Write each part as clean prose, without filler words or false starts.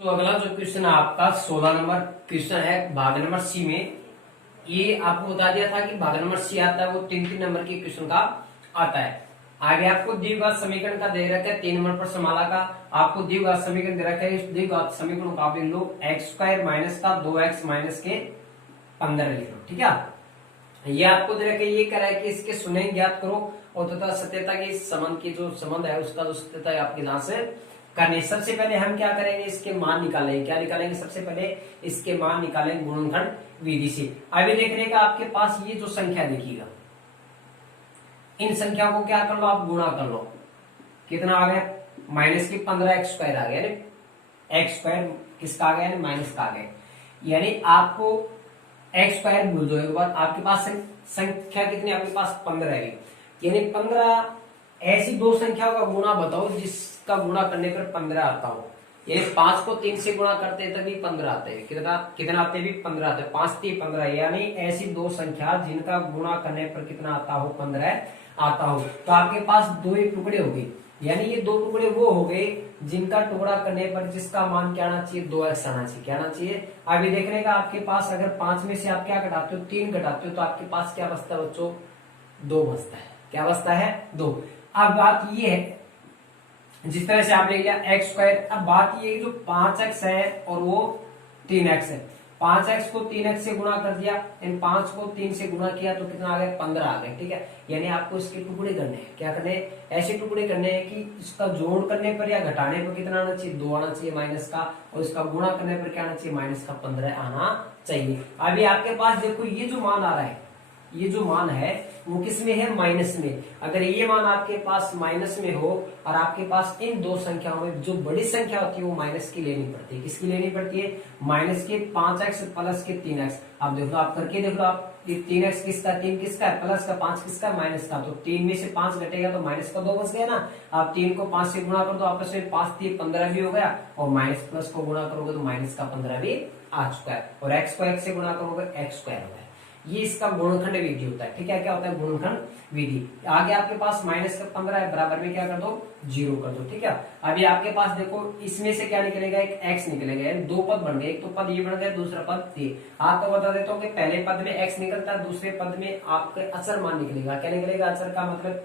तो अगला जो क्वेश्चन है आपका 16 नंबर क्वेश्चन है भाग नंबर सी में। ये आपको बता दिया था कि भाग नंबर सी आता है वो 3-3 नंबर के क्वेश्चन का आता है। आगे आपको द्विघात समीकरण का दे रखा है 3 नंबर पर समाला का आपको द्विघात समीकरण दे रखा है। इस द्विघात समीकरण को आप लिख लो x² माइनस का 2x माइनस के 15 लिख लो। ठीक है, ये आपको दे रखा है। ये कह रहा है कि इसके सुने ज्ञात करो और तथा सत्यता की संबंध की जो संबंध है उसका जो सत्यता है आपकी जांच से करनी। सबसे पहले हम क्या करेंगे, इसके मान निकालेंगे। क्या निकालेंगे? सबसे पहले इसके मान निकालेंगे गुणनखंड विधि से। अभी देखने का आपके पास ये जो संख्या देखिएगा, इन संख्याओं को क्या कर लो, आप गुणा कर लो। कितना आ गया? माइनस की 15x² आ गया। x² किसका आ गया? माइनस का आ गया। यानी आपको x² भूल दो एक बार, आपके पास संख्या कितनी? आपके पास 15 है। यानी 15 ऐसी दो संख्याओं का गुणा बताओ जिसका गुणा करने पर 15 आता हो। ये 5 को 3 से गुणा करते हैं तभी 15 आते हैं। कितना आते हैं? भी 15 आते हैं। 5 3 15, यानी ऐसी दो संख्या जिनका गुणा करने पर कितना आता हो? 15 आता हो। तो आपके पास दो एक टुकड़े हो गए, यानी ये दो टुकड़े वो हो गए जिनका टुकड़ा करने पर जिसका मान क्या आना चाहिए? 2x आना चाहिए। क्या आना चाहिए? अभी देखने का आपके पास अगर 5 में से आप क्या घटाते हो? 3 घटाते हो तो आपके पास क्या बचता है बच्चों? 2 बचता है। क्या बचता है? 2। अब बात ये है, जिस तरह से आप ले लिया x², अब बात ये जो 5x है और वो 3x है। 5x को 3x से गुणा कर दिया, इन 5 को 3 से गुणा किया तो कितना आ गया? 15 आ गया। ठीक है, यानी आपको इसके टुकड़े करने हैं। क्या करने हैं? ऐसे टुकड़े करने हैं कि इसका जोड़ करने पर या घटाने पर कितना आना चाहिए? 2 आना चाहिए माइनस का, और इसका गुणा करने पर क्या आना चाहिए? माइनस का 15 आना चाहिए। अभी आपके पास देखो ये जो मान आ रहा है, ये जो मान है वो किस में है? माइनस में। अगर ये मान आपके पास माइनस में हो और आपके पास इन दो संख्याओं में जो बड़ी संख्या होती है वो माइनस की लेनी पड़ती है। किसकी लेनी पड़ती है? माइनस के 5x प्लस के 3x। आप देख लो, आप करके देख लो, आप 3x किसका? 3 किसका है? प्लस का 5 किसका? माइनस का। तो 3 में से 5 घटेगा तो माइनस का 2 बच गया ना। आप 3 को 5 से गुणा कर दो, आपस में 5 3 15 भी हो गया, और माइनस प्लस को गुणा करोगे तो माइनस का 15 भी आ चुका है, और x को x से गुणा करोगे x² होगा। ये इसका गुणनखंड विधि होता है। ठीक है, क्या होता है? गुणनखंड विधि। आगे आपके पास माइनस का 15 है, बराबर में क्या कर दो? 0 कर दो। ठीक है, अभी आपके पास देखो इसमें से क्या निकलेगा? एक x निकलेगा। यानी दो पद बन गए, एक तो पद ये बन गया, दूसरा पद ये। आपको बता देता हूँ कि पहले पद में x निकलता है, दूसरे पद में आपके अचर मान निकलेगा। क्या निकलेगा? अचर का मतलब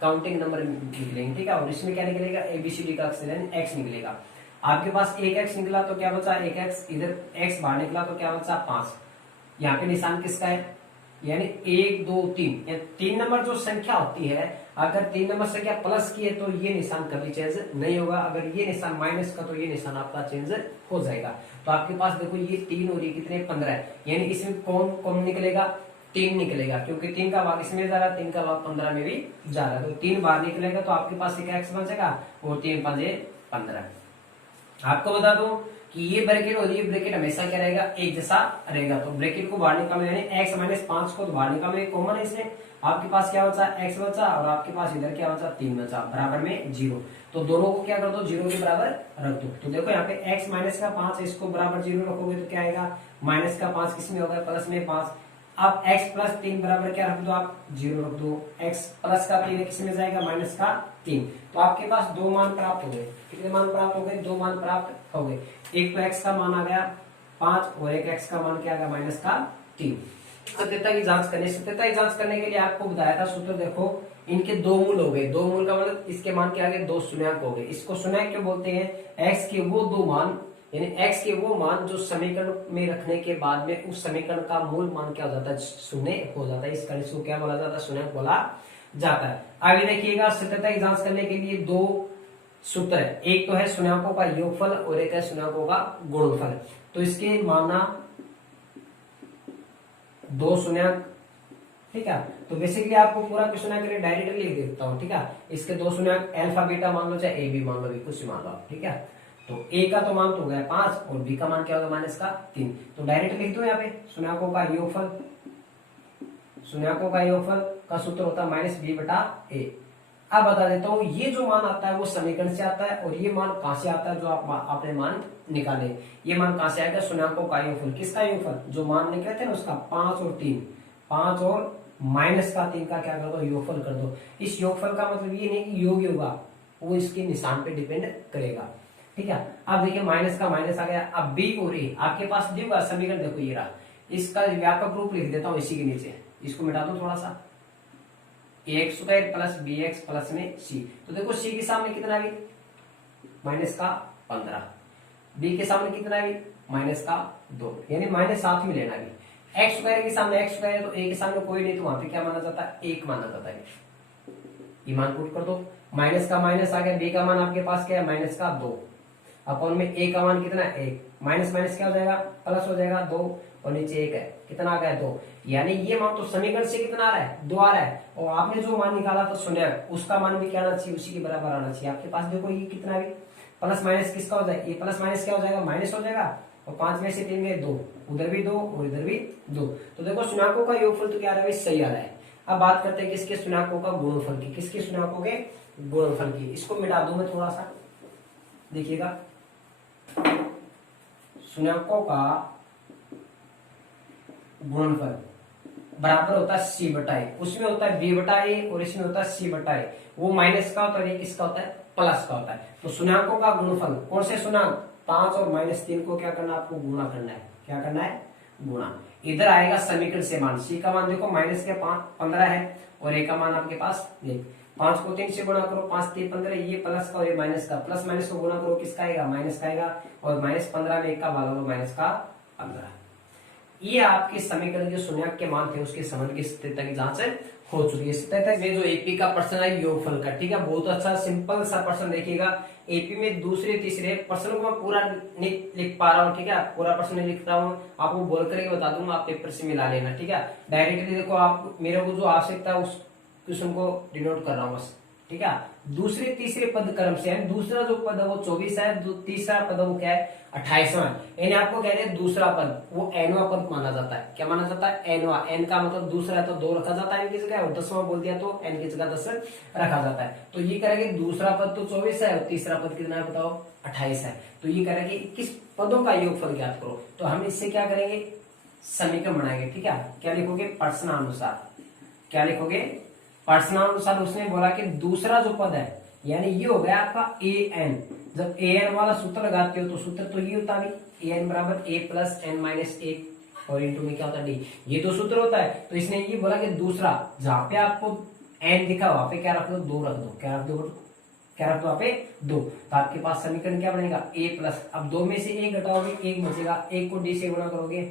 काउंटिंग नंबर निकलेंगे। ठीक है, और इसमें क्या निकलेगा? ABCD का अक्षर यानी x निकलेगा। आपके पास एक x निकला तो क्या बचा? एक x, इधर x बाहर निकला तो क्या बचा? 5। यहाँ पे निशान किसका है? यानी 1 2 3, 3 नंबर जो संख्या होती है, अगर 3 नंबर संख्या प्लस की है तो ये निशान कभी चेंज नहीं होगा। अगर ये निशान माइनस का तो ये निशान आपका चेंज हो जाएगा। तो आपके पास देखो ये 3 और ये कितने? 15 है। यानी इसमें कौन कौन निकलेगा? 3 निकलेगा, क्योंकि 3 का भाग इसमें जा रहा है, 3 का भाग 15 में भी जा रहा है। तो 3 बार निकलेगा तो आपके पास एक x बचेगा, और 3 5 15। आपको बता दो कि ये ब्रैकेट और ये ब्रैकेट हमेशा क्या रहेगा? एक जैसा रहेगा। तो ब्रैकेट को बाहर निकालो, यानी x माइनस 5 को बाहर निकालो, एक कॉमन है इसमें। आपके पास क्या बचा? x बचा, और आपके पास इधर क्या बचा? 3 बचा, बराबर में 0। तो दोनों को क्या कर दो? 0 के बराबर रख दो। तो देखो यहाँ पे x माइनस का 5 इसको बराबर 0 रखोगे तो क्या आएगा? माइनस का 5 किसमें होगा? प्लस में 5। अब x प्लस 3 बराबर क्या रख दो? आप 0 रख दो। x प्लस का 3 किसमें जाएगा? माइनस का 3। तो आपके पास दो मान प्राप्त हो गए। कितने मान प्राप्त हो गए? दो मान प्राप्त हो गए। एक तो x का मान आ गया 5, और एक x का मान क्या आ गया? माइनस का 3। सत्यता की जांच करनी। सत्यता की जांच करने के लिए आपको बताया था सूत्र, देखो इनके दो मूल हो गए। दो मूल का मतलब इसके मान क्या आ गए? दो शून्यक हो गए। इसको शून्यक क्यों बोलते हैं? x के वो दो मान, यानी x के वो मान जो समीकरण में रखने के बाद में उस समीकरण का मूल मान क्या हो जाता है? शून्य हो जाता है। इस कारण को क्या बोला जाता है? शून्यक बोला जाता है। आगे देखिएगा, सत्यता की जांच करने के लिए दो सूत्र है। एक तो है शून्यकों का योगफल और एक है शून्यकों का गुणनफल। तो इसके माना दो शून्यक। ठीक है, तो बेसिकली आपको पूरा क्वेश्चन है डायरेक्टली लिख देता हूँ। ठीक है, इसके दो शून्यक अल्फा बीटा मान लो, चाहे ए बी मान लो, भी कुछ मान लो। ठीक है, तो ए का तो मान तो हो गया 5, और बी का मान क्या होगा? माइनस का 3। तो डायरेक्ट लिख दो यहाँ पे शून्यकों का योगफल। शून्यकों का योगफल का सूत्र होता है माइनस बी बटा ए। अब बता देता हूँ, ये जो मान आता है वो समीकरण से आता है, और ये मान कहां से आता है? जो आपने मान निकाले, ये मान कहां से आएगा? शून्यकों का योगफल। किसका योगफल? जो मान निकले थे ना उसका, 5 और 3, 5 और माइनस का 3 का क्या कर दो? योगफल कर दो। इस योगफल का मतलब ये नहीं कि योग होगा, वो इसके निशान पे डिपेंड करेगा। ठीक है। अब देखिए माइनस का माइनस आ गया। अब बी और ए आपके पास दिया हुआ समीकरण देखो ये रहा, इसका व्यापक रूप लिख देता हूँ इसी के नीचे, इसको मिटा दो थोड़ा सा, x square plus b x plus में सी। तो देखो सी के सामने कितना भी माइनस का 15, बी के सामने कितना भी माइनस का 2, यानी माइनस साथ में लेना भी। एक्स स्क्वायर के सामने एक्स स्क्वायर है तो ए के सामने कोई नहीं, तो वहां पे क्या माना जाता है, एक माना जाता है। ये मान पुट कर दो, माइनस का माइनस आ गया, बी का मान आपके पास क्या है माइनस का 2, अपॉन में ए का मान कितना है 1, माइनस माइनस क्या हो जाएगा प्लस हो जाएगा 2, और नीचे 1 है, कितना आ गया 2, यानी ये मान तो समीकरण से कितना आ रहा है 2 आ रहा है, और आपने जो मान निकाला था शून्य उसका मान भी क्या आना चाहिए, उसी के बराबर आना चाहिए। आपके पास देखो ये कितना भी प्लस माइनस किसका हो जाएगा, ये प्लस माइनस क्या हो जाएगा माइनस हो जाएगा, और 5 में से 3 गए 2, उधर भी 2 और इधर भी 2। तो देखो शुन्याकों का योगफल तो क्या आ रहा है सही आ रहा है। अब बात करते हैं किसके शुन्याकों का गुणनफल की, किसके शुन्याकों के गुणनफल की। इसको मिटा दूं मैं थोड़ा सा, देखिएगा शुन्याकों का गुणनफल बराबर होता है सी बटा ए, उसमें होता है बी बटा ए और इसमें होता है सी बटा ए। वो माइनस का होता है, ये किसका होता है प्लस का होता है। तो शुन्याकों का गुणनफल कौन से शुन्याक 5 और -3 को क्या करना है आपको गुणा करना है, क्या करना है गुणा। इधर आएगा समीकरण से मान, सी का मान देखो माइनस के 15 है और ए का मान आपके पास 5 को 3 से गुणा करो, 5 3 15, ये प्लस का और ये माइनस का, प्लस माइनस को गुणा करो किसका आएगा माइनस का आएगा, और -15 में 1 का भाग लो माइनस का 15। ये आपके समीकरण के शून्यक के मान थे उसके समझ की स्थिति की जांच हो चुकी है। स्थिति में जो एपी का प्रश्न है योगफल का, ठीक है, बहुत अच्छा सिंपल सा प्रश्न देखिएगा। एपी में दूसरे तीसरे प्रश्न को मैं पूरा नहीं लिख पा रहा हूँ, ठीक है, पूरा प्रश्न नहीं लिख रहा हूँ, आपको बोल करके बता दूंगा, आप पेपर से मिला लेना, ठीक है। डायरेक्टली देखो आप मेरे को जो आवश्यकता है उस क्वेश्चन को डिनोट कर रहा हूँ बस, ठीक है। दूसरे तीसरे पद क्रम से, यानी दूसरा जो पद है वो 24 है, तीसरा पद वो क्या है 28वां, यानी आपको कह रहे हैं दूसरा पद वो एनवा पद माना जाता है। क्या माना जाता है एनवा, एन का मतलब दूसरा है तो 2 रखा जाता है एन की जगह, और 10वां बोल दिया तो एन की जगह 10 रखा जाता है। तो ये करेंगे दूसरा पद तो 24 है और तीसरा पद कितना है बताओ 28 है। तो ये करेंगे 21 पदों का योगफल ज्ञात करो। तो हम इससे क्या करेंगे समीकरण बनाएंगे, ठीक है। क्या लिखोगे प्रश्नानुसार, क्या लिखोगे प्रश्नानुसार। उसने बोला कि दूसरा जो पद है यानी ये हो गया आपका ए एन, जब ए एन वाला सूत्र लगाते हो तो सूत्र तो ये होता है ए एन बराबर ए प्लस एन माइनस 1 और इंटू में क्या होता है डी, ये तो सूत्र होता है। तो इसने ये बोला कि दूसरा जहां पे आपको एन दिखा वहां पे क्या रख दो 2 रख दो, क्या रख दो वहां पे 2। तो आपके पास समीकरण क्या बनेगा ए प्लस, अब 2 में से 1 घटाओगे 1 बचेगा, 1 को डी से गुणा करोगे,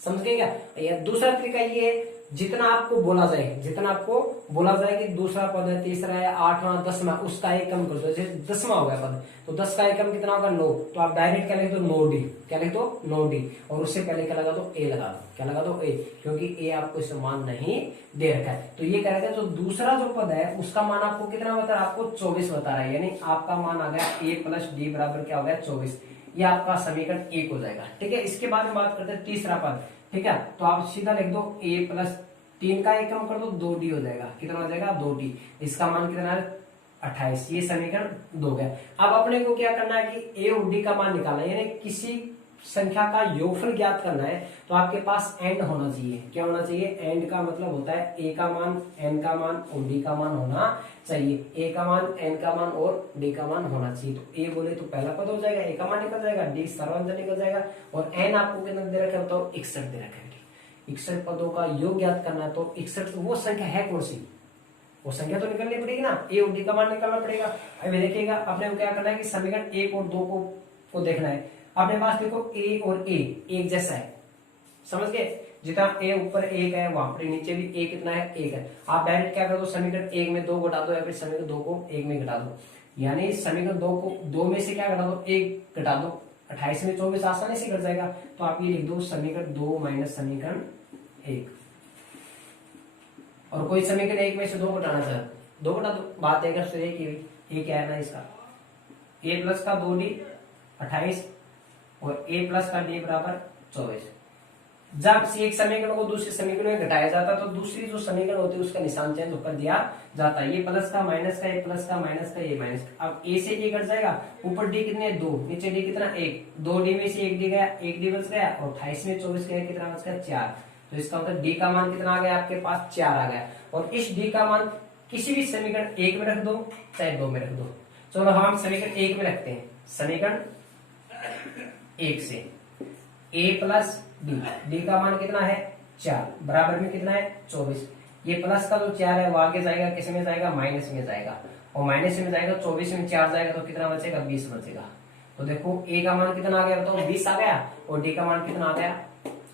समझ गए क्या। दूसरा तरीका ये है जितना आपको बोला जाए, जितना आपको बोला जाए कि दूसरा पद है, तीसरा है, 8वां 10वां, उसका एक कम कर दो। जैसे 10वां हो गया पद तो 10 का एकम कितना होगा 9, तो आप डायरेक्ट क्या लिख दो 9D, क्या लिख दो 9D, और उससे पहले क्या लगा दो ए लगा दो, क्या लगा दो ए, क्योंकि ए आपको इसे मान नहीं दे रखा है। तो ये कह रहे थे जो दूसरा जो पद है उसका मान आपको कितना बता रहा है, आपको 24 बता रहा है, यानी आपका मान आ गया ए प्लस डी बराबर क्या हो गया 24। ये आपका समीकरण 1 हो जाएगा, ठीक है। इसके बाद में बात करते हैं तीसरा पद, ठीक है। तो आप सीधा लिख दो ए प्लस 3 का एक कम कर दो 2D हो जाएगा, कितना हो जाएगा 2D, इसका मान कितना है 28। ये समीकरण 2 है। अब अपने को क्या करना है कि ए और डी का मान निकालना है, यानी किसी संख्या का योगफल ज्ञात करना है तो आपके पास एंड होना चाहिए। क्या होना चाहिए, एंड का मतलब होता है ए का मान, एन का मान और डी का मान होना चाहिए। ए का मान, एन का मान और डी का मान होना चाहिए। तो ए बोले तो पहला पद हो जाएगा, ए का मान निकल जाएगा, डी सर्वांतर निकल जाएगा, और एन आपको कितना दे रखा है बताओ 61 दे रखा है। 61 पदों का योग ज्ञात करना है तो 61 वो संख्या है कौन सी, वो संख्या तो निकलनी पड़ेगी ना, ए और डी का मान निकालना पड़ेगा। अभी देखिएगा अपने को क्या करना है कि समीकरण 1 और 2 को देखना है। अपने पास देखो ए और ए एक जैसा है, समझ गए, जितना ए ऊपर 1 है वहां पर नीचे भी ए कितना है 1 है। आप डायरेक्ट क्या कर दो समीकरण 1 में 2 घटा दो या फिर समीकरण 2 को 1 में घटा दो, यानी समीकरण 2 को 2 में से क्या घटा दो 1 घटा दो, 28 में 24 आसानी से घट जाएगा। तो आप ये लिख दो समीकरण 2 माइनस समीकरण 1, और कोई समीकरण 1 में से 2 घटाना चाहे 2 घटा दो, बात है अगर एक ही क्या है ना इसका ए प्लस का 2D 28 और ए प्लस का डी बराबर 24। जब एक समीकरण को दूसरे समीकरण में घटाया जाता है तो दूसरी जो समीकरण होती है उसका निशान चेंज होकर दिया जाता है। ये प्लस का माइनस का, ये प्लस का माइनस का, ये माइनस का। अब ए से ए घट जाएगा, ऊपर डी कितने 2, नीचे डी कितना 1, 2D में से 1D गया, 1D बच गया, और 28 में 24 गया, कितना बच गया 4। तो इसका मतलब डी का मान कितना आ गया आपके पास 4 आ गया, और इस डी का मान किसी भी समीकरण 1 में रख दो चाहे 2 में रख दो। चलो हम समीकरण 1 में रखते हैं, समीकरण 1 से a प्लस डी का मान कितना है 4 बराबर में कितना है 24। ये प्लस का जो 4 है वो आगे जाएगा, किस में जाएगा माइनस में जाएगा, और माइनस में जाएगा 24 में 4 जाएगा तो कितना बचेगा 20 बचेगा। तो देखो a का मान कितना आ गया बताओ 20 आ गया, और d का मान कितना आ गया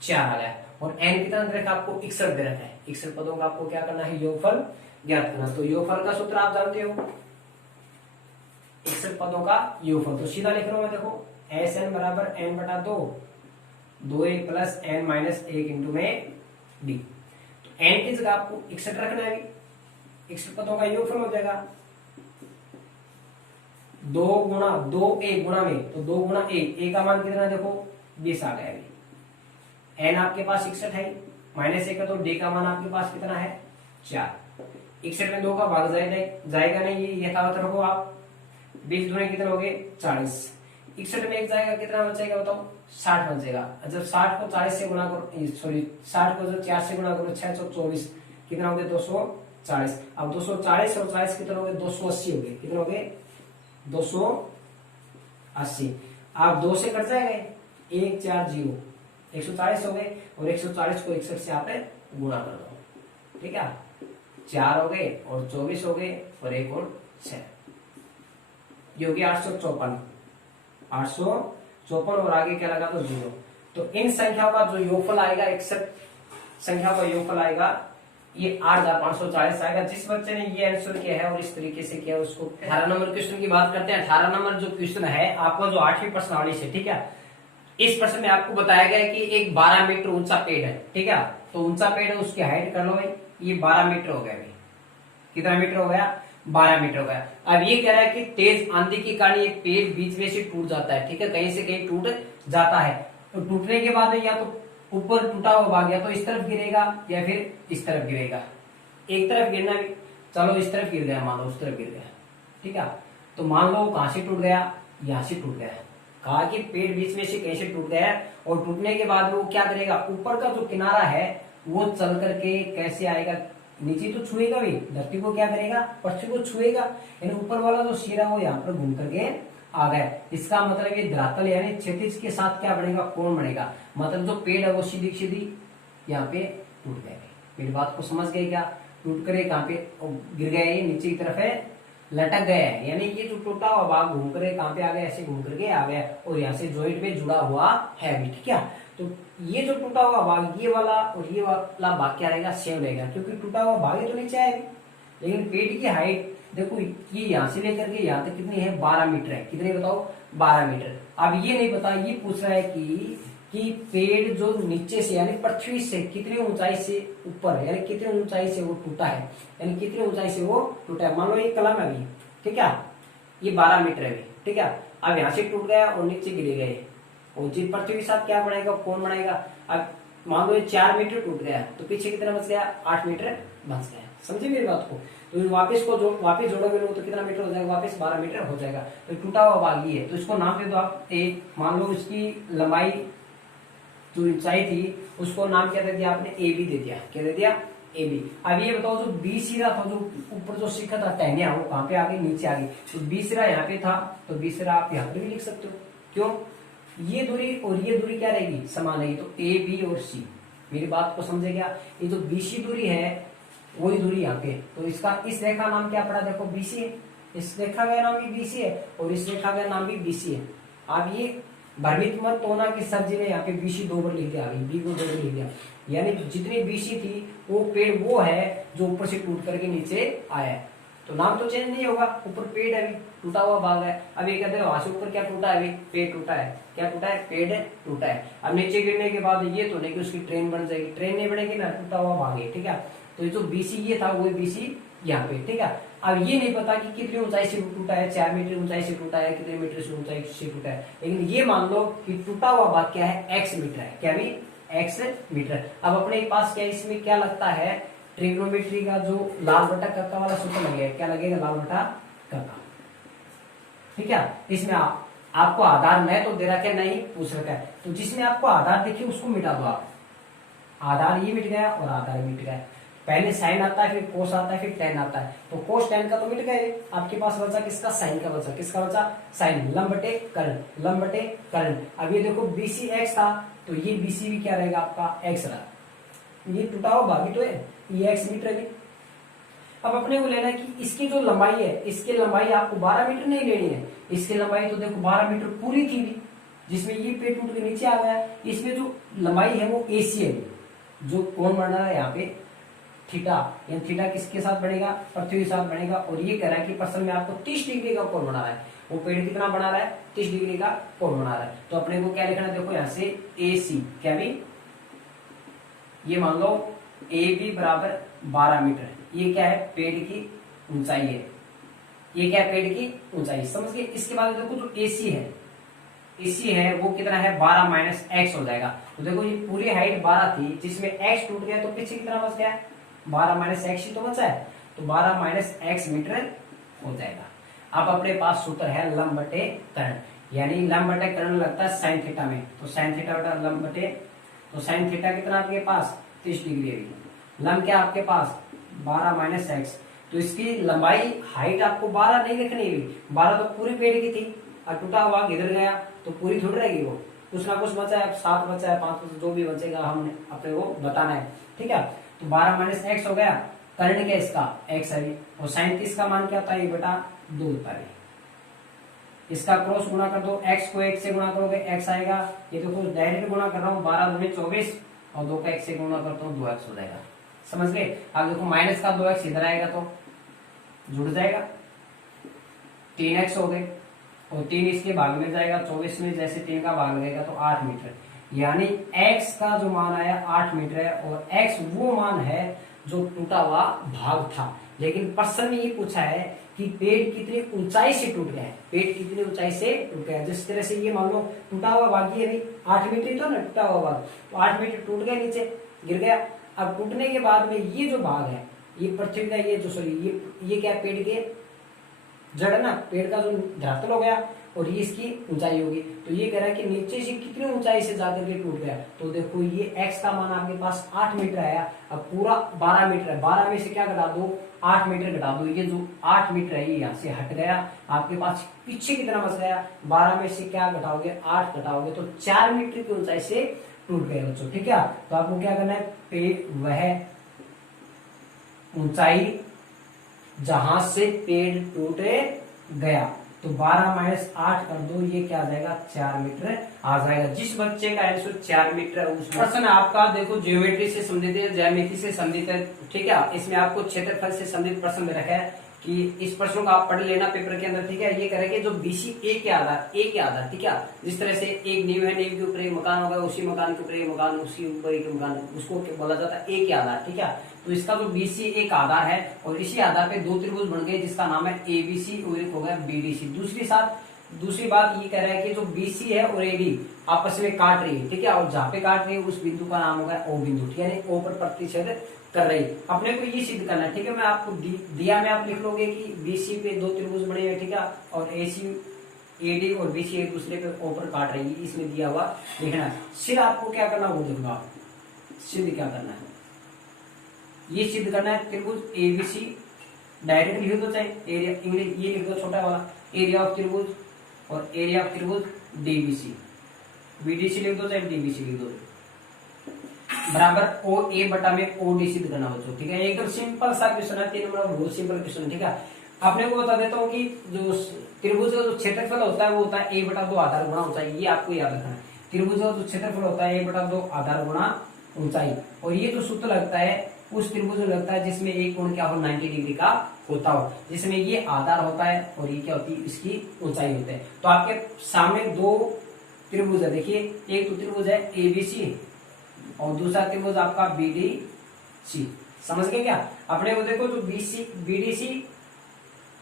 4 आ गया, और n कितना दे रखा आपको 61 दे रखा है। 61 पदों का आपको क्या करना है योगफल ज्ञात करना। तो योगफल का सूत्र आप जानते हो 61 पदों का योगफल, तो सीधा लिख रहा हूं मैं देखो Sn बराबर n बटा 2 2a plus n minus 1 into में d। तो n की जगह आपको 61 रखना है, 61 पदों का योगफल हो जाएगा 2 गुणा 2a गुणा में, तो 2 गुणा a का मान कितना देखो 20 आ गया अभी। n आपके पास 61 है माइनस 1 का, तो d का मान आपके पास कितना है 4। 61 में 2 का भाग जाएगा नहीं, ये यथावत रखो आप। 20 दूनी कितने हो गए 40। 61 में 1 जाएगा कितना बचेगा बताओ 60 बचेगा। जब 60 को 40 से गुणा करो, सॉरी 60 को जब 4 से गुणा करो 6 तो 24 कितना हो गया 240। अब 240 और 40 कितने हो गए 280 हो गए, कितने हो गए 280। आप 2 से कट जाएंगे 1 4 0 140 हो गए, और 140 को 61 से आप गुणा कर दो, ठीक है 4 हो गए और 24 हो गए और 1 और 6, ये हो गया 854 और आगे क्या लगा तो 0। तो इन संख्याओं का जो योगफल आएगा 61 संख्याओं का योगफल आएगा ये 8540 आएगा। जिस बच्चे ने ये आंसर किया है और इस तरीके से किया उसको 18 नंबर क्वेश्चन की बात करते हैं। 18 नंबर जो क्वेश्चन है आपका जो 8वीं प्रश्नावली से, ठीक है, इस प्रश्न में आपको बताया गया है कि एक 12 मीटर ऊंचा पेड़ है, ठीक है, तो ऊंचा पेड़ है उसकी हाइट कर लो भाई, ये 12 मीटर हो गया भाई, कितना मीटर हो गया 12 मीटर हो गया। अब ये कह रहा है कि तेज आंधी के कारण एक पेड़ बीच में से टूट जाता है, ठीक है, कहीं से कहीं टूट जाता है, तो टूटने के बाद या तो ऊपर टूटा हुआ भाग या तो इस तरफ गिरेगा या फिर इस तरफ गिरेगा। एक तरफ गिरना भी, चलो इस तरफ गिर गया, मान लो उस तरफ गिर गया, ठीक है, तो मान लो कहां से टूट गया यहां से टूट गया। कहा कि पेड़ बीच में से कहीं से टूट गया और टूटने के बाद वो क्या करेगा ऊपर का जो किनारा है वो चल करके कैसे आएगा नीचे तो छुएगा भी, धरती को क्या करेगा पृथ्वी को छुएगा, यानी ऊपर वाला जो सिरा वो यहाँ पर घूम करके आ गया। इसका मतलब ये धरातल यानी क्षैतिज के साथ क्या बनेगा कोण बनेगा, मतलब जो पेड़ है वो सीधी सीधी यहाँ पे टूट गए। मेरी बात को समझ गए क्या, टूट कर कहाँ पे गिर गए नीचे की तरफ है लटक गया है, यानी ये जो टूटा हुआ भाग घूम कर कहाँ पे आ गया ऐसे घूम करके आ गया और यहाँ से जॉइंट में जुड़ा हुआ है अभी, ठीक है। तो ये जो टूटा हुआ भाग ये वाला और ये वाला भाग क्या रहेगा सेम रहेगा, क्योंकि टूटा हुआ भाग ये तो नीचे आएगा, लेकिन पेड़ की हाइट देखो ये यहाँ से लेकर के यहाँ तक कितनी है 12 मीटर है, कितनी बताओ 12 मीटर। अब ये नहीं पता, ये पूछ रहा है कि पेड़ जो नीचे से यानी पृथ्वी से कितनी ऊंचाई से ऊपर है, यानी कितनी ऊंचाई से वो टूटा है, यानी कितनी ऊंचाई से वो टूटा है। मान लो ये कलम है अभी, ठीक है, ये 12 मीटर है अभी, ठीक है, अब यहाँ से टूट गया और नीचे गिरे गए और जी पृथ्वी के साथ क्या बनेगा कौन बनेगा। अब मान लो ये 4 मीटर टूट गया तो पीछे कितना बच गया 8 मीटर बच गया, समझे मेरी बात को। तो वापस वापस जोड़ोगे लोग तो कितना मीटर हो जाएगा वापस 12 मीटर हो जाएगा। तो टूटा हुआ भाग ये है, तो इसको नाम दे दो आप एक, मान लो इसकी लंबाई जो ऊंचाई थी उसको नाम क्या दे दिया आपने ए बी दे दिया, क्या दे दिया ए बी। अब ये बताओ जो बी सिरा था जो ऊपर जो शिखर था टहनिया वो कहाँ पे आ गई नीचे आ गई, तो बी सिरा यहाँ पे था तो बी सिरा आप यहाँ पे भी लिख सकते हो, क्यों ये दूरी और ये दूरी क्या रहेगी समान रहेगी, तो ए बी और सी। मेरी बात को समझे क्या, ये जो बीसी दूरी है वही दूरी यहाँ पे, तो इसका इस रेखा नाम क्या पड़ा देखो बीसी है, इस रेखा का नाम भी बीसी है और इस रेखा का नाम भी बीसी है। आप ये भ्रमित मत होना कि सर जी ने यहाँ पे बीसी 2 बार लिख दिया, बी को 2 बार लिख दिया, यानी जितनी बीसी थी वो पेड़ वो है जो ऊपर से टूट करके नीचे आया है, तो नाम तो चेंज नहीं होगा, ऊपर पेड़ है अभी टूटा हुआ भाग है। अब ये कहते हैं वहां से ऊपर क्या टूटा है अभी पेड़ टूटा है, क्या टूटा है पेड़ टूटा है। अब नीचे गिरने के बाद ये तो नहीं कि उसकी ट्रेन बन जाएगी, ट्रेन नहीं बनेगी ना, टूटा हुआ भाग है, ठीक है। तो ये जो बीसी ये था वो बीसी यहाँ पे, ठीक है। अब ये नहीं पता कि कितनी ऊंचाई से टूटा है, 4 मीटर ऊंचाई से टूटा है, कितने मीटर से ऊंचाई से टूटा है, लेकिन ये मान लो कि टूटा हुआ भाग क्या है x मीटर है, क्या भी x मीटर। अब अपने पास क्या इसमें क्या लगता है ट्रिग्नोमेट्री का जो लाल बटा कक्का वाला सूत्र लगेगा, क्या लगेगा लाल बटा कक्का, ठीक है। इसमें आपको आधार मैं तो दे रखा है नहीं पूछ रखा है, तो जिसमें आपको आधार देखिए उसको मिटा दो आप, आधार ये मिट गया और आधार मिट गया। पहले साइन आता है, फिर कोस आता है, फिर टेन आता है। तो कोस टेन का तो मिट गए, आपके पास बचा किसका, साइन का बचा। किसका बचा, साइन। लंब बटे कर्ण, लंब बटे कर्ण। अब ये देखो बीसी एक्स था, तो ये बीसी भी क्या रहेगा आपका, एक्स रहा। ये टूटा हुआ भागी तो है, ये एक्स मीटर है। अब अपने को लेना है कि इसकी जो लंबाई है, इसकी लंबाई आपको 12 मीटर नहीं लेनी है। इसकी लंबाई तो देखो 12 मीटर पूरी थी भी, जिसमें ये पेड़ टूट के नीचे आ गया। इसमें जो लंबाई है वो एसी है, जो कोण बन रहा है यहाँ पे थीटा, यानी थीटा किसके साथ बनेगा, पृथ्वी के साथ बनेगा। और ये कह रहा है कि प्रश्न में आपको 30 डिग्री का कोण बना रहा है। वो पेड़ कितना बना रहा है, 30 डिग्री का कोण बना रहा है। तो अपने को क्या लिखना है, देखो यहाँ से एसी क्या भी, ये मान लो ए बी बराबर 12 मीटर। ये क्या है, पेड़ की ऊंचाई है। ये क्या है, पेड़ की ऊंचाई, समझ गए। इसके बाद देखो जो एसी है, एसी है वो कितना है, 12 माइनस एक्स हो जाएगा। तो देखो ये पूरी हाइट 12 थी, जिसमें एक्स टूट गया तो पीछे कितना बच गया, 12 माइनस एक्स ही तो बचा है। तो 12 माइनस एक्स मीटर हो जाएगा। अब अपने पास सूत्र है लंब बटे कर्ण, यानी लंब बटे कर्ण लगता है साइन थीटा में। तो साइन थीटा बटा लंब बटे, तो साइन थीटा कितना आपके पास, 30 डिग्री है। लंब क्या आपके पास, 12 माइनस एक्स। तो इसकी लंबाई हाइट आपको 12 नहीं लिखनी है, 12 तो पूरी पेड़ की थी, और टूटा हुआ गिर गया तो पूरी थोड़ी रहेगी वो, कुछ ना कुछ बचा है, 7 बचा है, 5 बचा, जो भी बचेगा हमने अपने को बताना है, ठीक है। तो 12 माइनस एक्स हो गया, कर्ण क्या इसका, एक्स है। और साइन 30 का मान क्या होता है, ये बटा 2 होता है। इसका क्रॉस गुणा कर दो, एक्स को 1 से गुणा करोगे एक्स आएगा। ये देखो डायरेक्ट गुणा कर रहा हूँ, 12 दूनी 24, और 2 का 1 से गुणा करता हूँ, 2x हो जाएगा। समझ गए। अब देखो माइनस का 2x इधर आएगा तो जुड़ जाएगा, 3x हो गए, और 3 इसके भाग में जाएगा, 24 में जैसे 3 का भाग लगेगा तो 8 मीटर। यानी x का जो मान आया 8 मीटर है, और x वो मान है जो टूटा हुआ भाग था। लेकिन प्रश्न में ये पूछा है कि पेड़ कितनी ऊंचाई से टूट गया है, पेड़ कितनी ऊंचाई से टूट गया है। जिस तरह से ये मान लो टूटा हुआ भाग ये 8 मीटर ही तो ना टूटा हुआ भाग, तो 8 मीटर टूट गया, नीचे गिर गया। अब टूटने के बाद में ये जो भाग है, ये पृथ्वी का, ये जो सॉरी ये क्या पेड़ के जड़ है ना, पेड़ का जो धरातल हो गया, और ये इसकी ऊंचाई होगी। तो ये कह रहा है कि नीचे से कितनी ऊंचाई से जाकर के टूट गया। तो देखो ये x का मान आपके पास 8 मीटर आया। अब पूरा 12 मीटर है, 12 में से क्या घटा दो, 8 मीटर घटा दो। ये जो 8 मीटर है ये यहाँ से हट गया, आपके पास पीछे कितना बच गया, 12 में से क्या घटाओगे, 8 घटाओगे, तो 4 मीटर की ऊंचाई से टूट गए बच्चों, ठीक है। तो आपको क्या करना है, वह ऊंचाई जहां से पेड़ टूटे गया, तो 12 माइनस 8 कर दो, ये क्या आ जाएगा, 4 मीटर आ जाएगा। जिस बच्चे का आंसर 4 मीटर है उस प्रश्न आपका देखो ज्योमेट्री से संबंधित है, ज्यामिति से संबंधित है, ठीक है। इसमें आपको क्षेत्रफल से संबंधित प्रश्न में रखा है कि इस प्रश्नों को आप पढ़ लेना पेपर के अंदर, ठीक है। ये करेंगे जो बीसी ए के आधार, ठीक है। जिस तरह से एक नींव है, नींव के ऊपर एक मकान होगा, उसी मकान के ऊपर एक मकान, उसी ऊपर एक मकान, उसको बोला जाता है ए के आधार, ठीक है। तो इसका जो बीसी एक आधार है, और इसी आधार पे 2 त्रिभुज बन गए जिसका नाम है एबीसी, और एक हो गया बीडीसी। दूसरी बात ये कह रहा है कि जो बीसी है और एडी आपस में काट रही है, ठीक है, और जहां पे काट रही है उस बिंदु का नाम होगा ओ बिंदु, ठीक है, यानी ओ पर प्रतिच्छेद कर रही है। अपने को ये सिद्ध करना है, ठीक है। मैं आपको दिया में आप लिख लोगे कि बीसी पे 2 त्रिभुज बने हुए, ठीक है, और एसी एडी और बीसी एक दूसरे पे ओ पर काट रही है, इसमें दिया हुआ लिखना है। सिर्फ आपको क्या करना वो देखना, सिद्ध क्या करना है, ये सिद्ध करना है। त्रिभुज एबीसी डायरेक्ट लिख दो, चाहे एरिया इंग्लिश ये लिख दो छोटा वाला, एरिया ऑफ त्रिभुज, और एरिया ऑफ त्रिभुज डीबीसी, बीडीसी लिख दो, चाहे डीबीसी लिख दो, बराबर ओ ए बटा में ओ डी सिद्ध करना बच्चों, ठीक है। एकदम सिंपल सा क्वेश्चन है, 3 नंबर बहुत सिंपल क्वेश्चन है, ठीक है। अपने को बता देता हूँ कि जो त्रिभुज का जो क्षेत्रफल होता है वो होता है a बटा 2 आधार गुणा ऊंचाई, ये आपको याद रखना है। त्रिभुज का जो क्षेत्रफल होता है a बटा 2 आधार गुणा ऊंचाई, और ये जो सूत्र लगता है उस त्रिभुज में लगता है जिसमें एक कोण क्या हो, 90 डिग्री का होता हो, जिसमें ये आधार होता है और ये क्या होती है, इसकी ऊंचाई होती है। तो आपके सामने 2 त्रिभुज है, देखिए एक तो त्रिभुज है एबीसी, और दूसरा त्रिभुज आपका बीडीसी। समझ गए क्या। अपने को देखो जो बीडीसी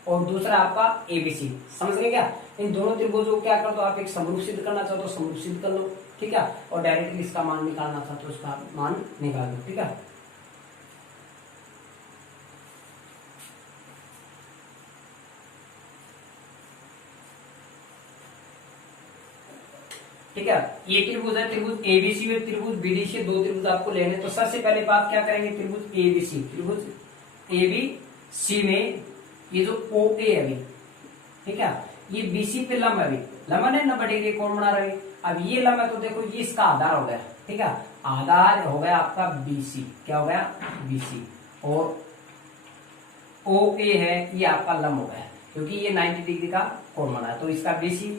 और दूसरा आपका एबीसी, समझ गए क्या। इन दोनों त्रिभुजों को क्या कर दो, आप एक समरूप सिद्ध करना चाहते हो समरूप सिद्ध कर लो, ठीक है, और डायरेक्टली इसका मान निकालना चाहते हो उसका मान निकाल लो, ठीक है। ठीक ठीक है। ये त्रिभुज है, त्रिभुज एबीसी में त्रिभुज बीडीसी, दो त्रिभुज आपको लेने। तो सबसे पहले बात क्या करेंगे, त्रिभुज एबीसी, त्रिभुज एबीसी में ये जो ओ ए अभी, ठीक है, ये बीसी पे लंब है, अभी लंबन है 90 डिग्री कोण बना रहे। अब ये लंब है तो देखो ये इसका आधार हो गया, ठीक है, आधार हो गया आपका बीसी, क्या हो गया बीसी, और ओ ए है ये आपका लंब हो गया, क्योंकि ये 90 डिग्री का कोण बना है। तो इसका बीसी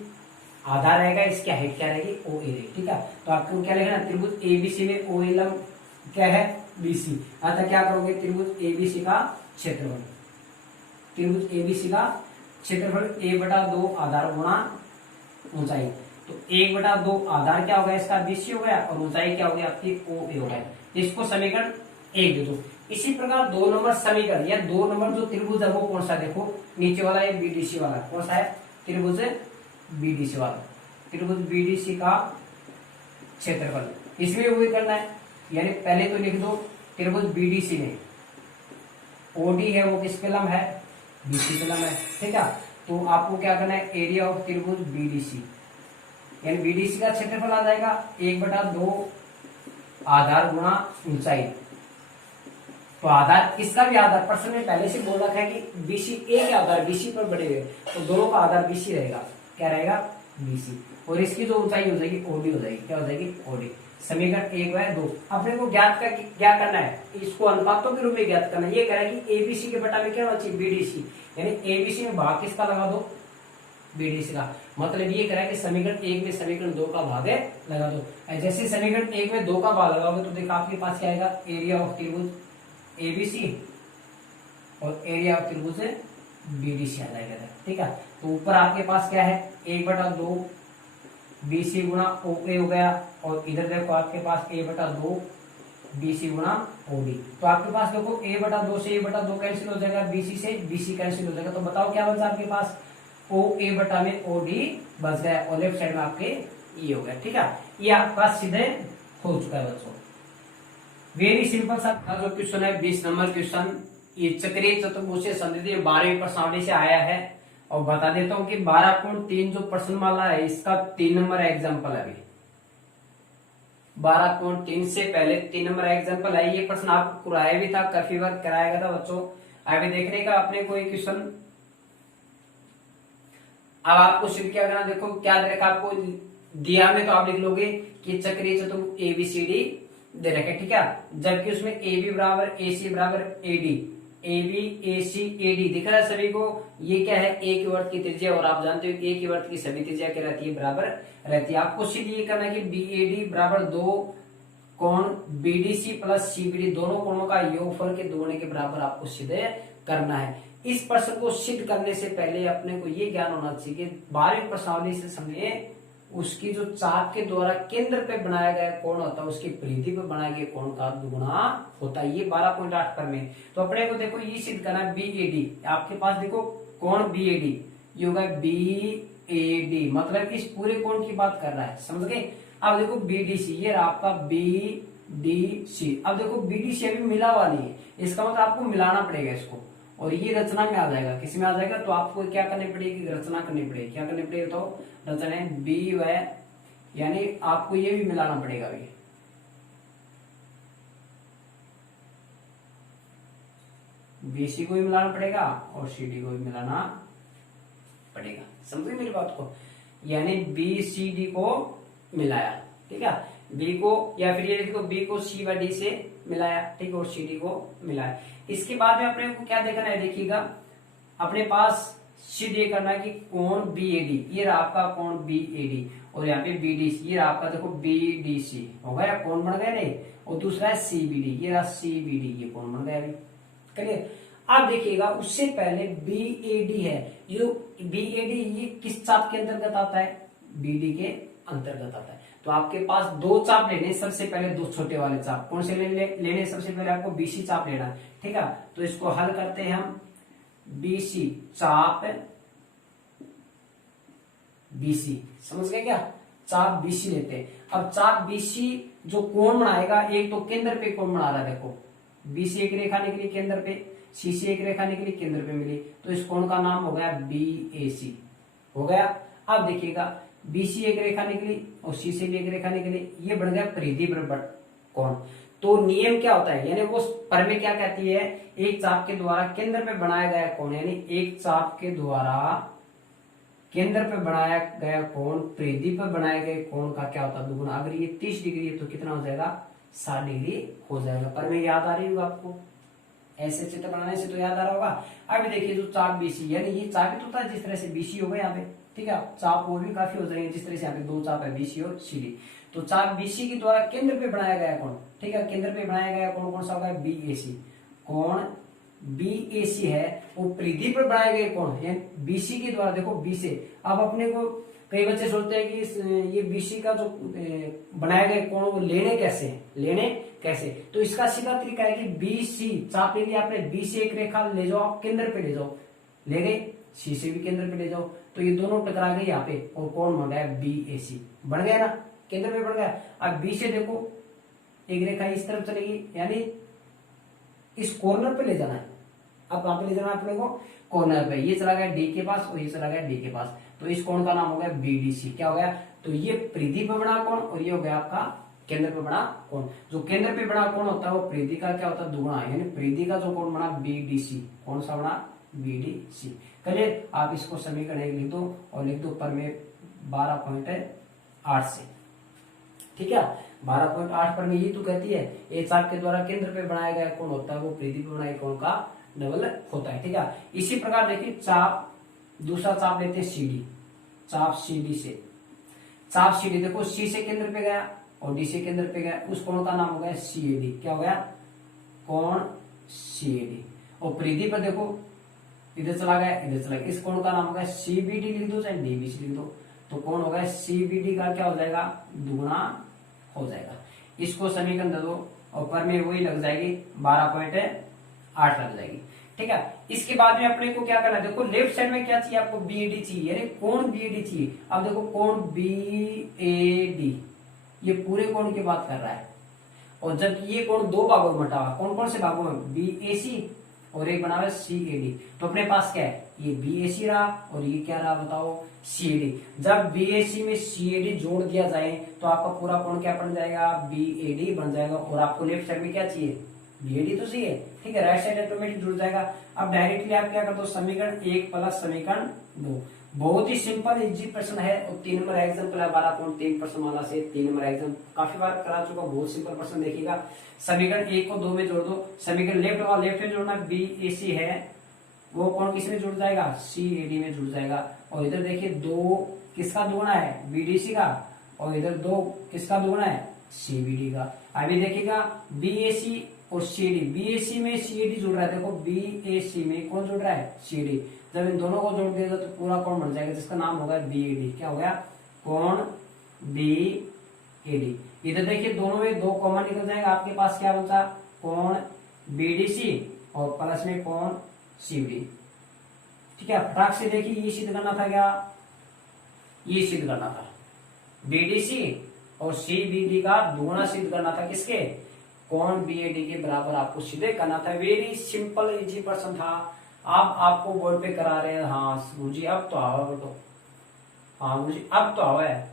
आधार रहेगा, इसकी हाइट क्या रहेगी ओ ए रहेगी, ठीक है। तो आपको क्या लिखना, त्रिभुज एबीसी में ओ ए लंब क्या है बीसी। अतः क्या करोगे, त्रिभुज एबीसी का क्षेत्रफल, त्रिभुज एबीसी का क्षेत्रफल 1/2 आधार गुणा ऊंचाई। तो 1/2 आधार क्या हो गया इसका बीसी हो गया, और ऊंचाई क्या हो गई आपकी ओ ए हो गया। इसको समीकरण 1 दे दो। इसी प्रकार 2 नंबर समीकरण या 2 नंबर जो त्रिभुज है वो कौन सा, देखो नीचे वाला है बीडीसी वाला, कौन सा है त्रिभुज बीडीसी वाला, त्रिभुज बीडीसी का क्षेत्रफल इसमें वही करना है। यानी पहले तो लिख दो त्रिभुज बीडीसी में ओडी है वो किस पे लंब है, बीसी पे लंब है, ठीक है। तो आपको क्या करना है, एरिया ऑफ त्रिभुज बीडीसी, यानी बीडीसी का क्षेत्रफल आ जाएगा 1/2 आधार गुणा ऊंचाई। तो आधार इसका भी आधार प्रश्न में पहले से बोल रखा है कि बीसी ए के आधार बीसी पर बढ़े हुए, तो दोनों का आधार बीसी रहेगा, क्या रहेगा बीसी, और इसकी जो ऊंचाई हो जाएगी ओडी हो जाएगी, क्या हो जाएगी ओडी। समीकरण 1 व 2 अपने को ज्ञात कर क्या करना है, इसको अनुपातों के रूप में ज्ञात करना है। ये कह रहा है कि एबीसी के बटा में क्या होना चाहिए बीडीसी, यानी एबीसी में भाग किसका लगा दो बीडीसी का। मतलब ये कह रहा है कि समीकरण 1 में समीकरण 2 का भाग है लगा दो। जैसे समीकरण 1 में 2 का भाग लगाओगे तो देखो आपके पास क्या आएगा, एरिया ऑफ त्रिभुज एबीसी और एरिया ऑफ त्रिभुज बीडीसी आ जाएगा, ठीक है। तो ऊपर आपके पास क्या है 1/2 बीसी गुणा ओ ए हो गया, और इधर देखो आपके पास 1/2 बीसी गुणा ओडी। तो आपके पास देखो 1/2 से 1/2 कैंसिल हो जाएगा, बीसी से बीसी कैंसिल हो जाएगा। तो बताओ क्या बचा आपके पास, ओ ए बटा में ओडी बच गया, और लेफ्ट साइड में आपके ई हो गया, ठीक है। ये आपका सीधे हो चुका है बच्चों। वेरी सिंपल सा जो क्वेश्चन है 20 नंबर क्वेश्चन, ये चक्रीय चतुर्भुज समद्वितीय 12वीं प्रश्नावली से आया है। और बता देता हूं कि 12.3 जो प्रश्नमाला है इसका 3 नंबर एग्जाम्पल है। अभी 12.3 से पहले 3 नंबर एग्जाम्पल है। ये प्रश्न आपको कराया भी था, काफी बार कराया गया था बच्चों। अभी देखने का अपने कोई क्वेश्चन, अब आपको सिर्फ क्या करना, देखो क्या दे रखा आपको दिया में, तो आप लिख लोगे कि चक्रीय चतुर्भुज एबीसीडी दे रखे, ठीक है। जबकि उसमें ए बी बराबर ए सी बराबर A D, A B A C A D दिख रहा है सभी को। ये क्या है, एक वर्त की त्रिज्या, और आप जानते हो कि एक ही वर्त की सभी त्रिज्या क्या रहती है, बराबर रहती है। आपको सिर्फ ये करना है कि बी ए डी बराबर 2 कोण बीडीसी प्लस सीबीडी दोनों कोणों का योगफल के दोगुने के बराबर आपको सिद्ध करना है। इस प्रश्न को सिद्ध करने से पहले अपने को ये ज्ञान होना चाहिए कि 12वीं प्रश्नावली से समय उसकी जो चाप के द्वारा केंद्र पे बनाया गया कोण होता है उसकी परिधि पे बनाए गए कोण का दुगुना होता है। ये 12.8 पर में। तो अपने को देखो ये सिद्ध करना है बी ए डी। आपके पास देखो कोण बी ए डी, ये होगा बी ए डी, मतलब इस पूरे कोण की बात कर रहा है, समझ गए। अब देखो बी डी सी, ये आपका बी डी सी। अब देखो बी डी सी अभी मिला हुआ नहीं है, इसका मतलब आपको मिलाना पड़ेगा इसको, और ये रचना में आ जाएगा। किस में आ जाएगा, तो आपको क्या करनी पड़ेगी, रचना करनी पड़ेगी। क्या करनी पड़ेगी, तो रचना है बी व, यानी आपको ये भी मिलाना पड़ेगा। अभी बीसी को भी मिलाना पड़ेगा और सीडी को भी मिलाना पड़ेगा, समझे मेरी बात को। यानी बी सी डी को मिलाया, ठीक है, बी को, या फिर ये देखो बी को सी व डी से मिलाया, ठीक है, और सी डी को मिलाया। इसके बाद में अपने को क्या देखना है, देखिएगा अपने पास सिद्ध ये करना है कि कोण बी ए डी, ये रहा आपका कोण बी ए डी, और यहाँ पे बी डी सी, ये रहा आपका देखो बी डी सी हो गया, कोण बन गया नहीं। और दूसरा है सी बी डी, ये रहा सी बी डी, ये कोण बन गया अभी, करिए। अब देखिएगा उससे पहले बी ए डी है, ये बी ए डी ये किस चाप के अंतर्गत आता है, बी डी के अंतर्गत आता है। तो आपके पास 2 चाप लेने, सबसे पहले 2 छोटे वाले चाप कौन से लेने, सबसे पहले आपको बीसी चाप लेना, ठीक है। तो इसको हल करते हैं हम, बीसी चाप बीसी, समझ गए क्या, चाप बीसी लेते हैं। अब चाप बीसी जो कोण बनाएगा, एक तो केंद्र पे कोण बना रहा है, देखो बीसी एक रेखा निकली केंद्र पे, सी से एक रेखा निकली केंद्र पे मिली, तो इस कोण का नाम हो गया बी ए सी, हो गया। अब देखिएगा बीसी एक रेखा निकली और सी से भी एक रेखा निकली, ये बन गया परिधि पर कोण। तो नियम क्या होता है, यानी वो प्रमेय क्या कहती है, एक चाप के द्वारा केंद्र पे बनाया गया कोण, यानी एक चाप के द्वारा केंद्र पे बनाया गया कोण परिधि पर बनाए गए कोण का क्या होता है, दुगुना। अगर ये 30 डिग्री है तो कितना हो जाएगा, 60 डिग्री हो जाएगा। प्रमेय याद आ रही होगा आपको, ऐसे चित्र बनाने से तो याद आ रहा होगा। अब देखिए जो चाप बीसी, यानी ये चाप ही तो था, जिस तरह से बीसी हो गए यहाँ पे, ठीक है, चाप और भी काफी हो जाएंगे, जिस तरह से यहाँ पे दो चाप है, बीसी और सीडी। तो चाप बीसी के द्वारा केंद्र पे बनाया गया कोण, ठीक है, केंद्र पे बनाया गया कोण कौन सा होगा, बीएसी। कोण बीएसी है, वो परिधि पर बनाए गए कोण बीसी के द्वारा, देखो बी से। अब अपने को कई बच्चे सोचते हैं कि ये बीसी का जो बनाया गया कोण वो लेने कैसे, तो इसका सीधा तरीका है कि बीसी चाप ले लिया आपने, बी से एक रेखा ले जाओ, केंद्र पे ले जाओ, ले गए, सी से भी केंद्र पे ले जाओ, तो ये दोनों टकरा गए यहाँ पे और कोण बन गया बीएसी, बन गया ना, केंद्र पे बन गया। अब बी से देखो एक रेखा इस तरफ चलेगी, यानी इस कॉर्नर पे ले जाना है, अब कहां पे ले जाना है अपने को, कॉर्नर पे। ये चला गया डी के पास और ये चला गया डी के पास, तो इस कोण का नाम हो गया बीडीसी। क्या हो गया, तो ये परिधि पे बना कोण और ये हो गया आपका केंद्र पे बना कोण। जो केंद्र पे बना कोण होता है वो परिधि का क्या होता है, दुगुना, यानी परिधि का जो कोण बना बीडीसी, कौन सा बना, बीडीसी। करिए आप इसको समीकरण एक लिख दो और लिख दो प्रमेय 12.8 से, ठीक है। 12.8 पर में ये तो कहती है एक चाप के द्वारा केंद्र पे बनाया गया कोण होता है वो परिधि पे बनाए कोण का डबल होता है, ठीक है। इसी प्रकार देखिए चाप, दूसरा चाप लेते हैं सीडी, चाप सीडी से, चाप सीडी देखो सी से केंद्र पे गया और डी से केंद्र पे गया, उस कोण का नाम हो गया सीएडी। क्या हो गया, कोण सीएडी। और परिधि पर देखो इधर चला गया, इधर चला गया, इस कोण का नाम हो गया सीबीडी, लिख दो चाहे डीबीसी लिख दो, तो कोण हो गया सीबीडी का क्या हो जाएगा, दुगुना हो जाएगा। इसको समीकरण दे दो और पर में वही लग जाएगी 12.8 लग जाएगी, ठीक है। इसके बाद में अपने को क्या करना है, देखो लेफ्ट साइड में क्या चाहिए आपको, बीएडी चाहिए, यानी कोण बीएडी चाहिए। अब देखो कोण बीएडी ये पूरे कोण की बात कर रहा है, और जबकि ये कोण दो भागों में बटा हुआ, कौन कौन से भागों में, बीएसी और एक बना हुआ सीएडी। तो अपने पास क्या है, ये बीएसी रहा और ये क्या रहा बताओ, सीएडी। जब बीएसी में सीएडी जोड़ दिया जाए तो आपका पूरा कोण क्या बन जाएगा, बीएडी बन जाएगा। और आपको लेफ्ट साइड में क्या चाहिए, बीएडी तो चाहिए, ठीक है, राइट साइड ऑटोमेटिक जुड़ जाएगा। अब डायरेक्टली आप क्या कर दो, समीकरण 1 प्लस समीकरण 2। बहुत ही सिंपल इजी प्रश्न है और 3 नंबर एग्जाम्पल है 12.3 प्रश्न माला से 3 नंबर एग्जाम काफी बार करा चुका, बहुत सिंपल प्रश्न देखिएगा। समीकरण 1 को 2 में जोड़ दो, समीकरण लेफ्ट वाला लेफ्ट में जोड़ना, बीएसी है वो कोण किस में जुड़ जाएगा, सीएडी में जुड़ जाएगा। और इधर देखिए 2 किसका दुगुना है, बीडीसी का, और इधर 2 किसका दुगुना है, सीबीडी का। अभी देखिएगा बीएसी और सीडी, बीएसी में सीडी जुड़ रहा है, देखो बीएसी में कौन जुड़ रहा है, सीडी। जब इन दोनों को जोड़ दिया तो पूरा कोण बन जाएगा जिसका नाम होगा बीएडी। क्या हो गया, कोण बीएडी। इधर देखिए दोनों में 2 कॉमन निकल जाएगा, आपके पास क्या बचा, कोण बीडीसी और प्लस में कोण सीबीडी, ठीक है। फटाक से देखिए ये सिद्ध करना था, क्या ये सिद्ध करना था, बीडीसी और सीबीडी का दुगुना सिद्ध करना था, किसके, कोण बीएडी के बराबर आपको सीधे करना था। वेरी सिंपल इजी प्रश्न था। अब आपको बोर्ड पे करा रहे हैं, हाँ मुझे अब तो आओ, तो हाँ मुझे अब तो आओ है,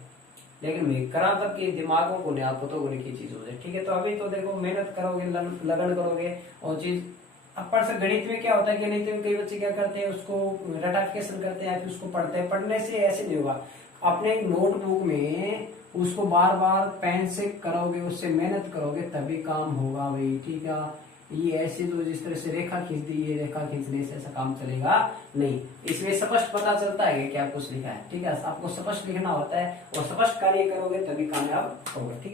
लेकिन मैं करा तब कि दिमागों को नहीं, आपको तो होने की चीज हो जाए, ठीक है। तो अभी तो देखो मेहनत करोगे, लगन करोगे और चीज अब पर से गणित में क्या होता है, गणित में कई बच्चे क्या करते हैं, उसको रटाफिकेशन करते हैं, फिर उसको पढ़ते हैं। पढ़ने से ऐसे नहीं होगा, अपने नोटबुक में उसको बार बार पेन से करोगे, उससे मेहनत करोगे तभी काम होगा भाई, ठीक है। ये ऐसे तो जिस तरह से रेखा खींच दी, ये रेखा खींचने से ऐसा काम चलेगा नहीं। इसमें स्पष्ट पता चलता है कि क्या कुछ लिखा है, ठीक है। आपको स्पष्ट लिखना होता है और स्पष्ट कार्य करोगे तभी कामयाब होगा, ठीक है।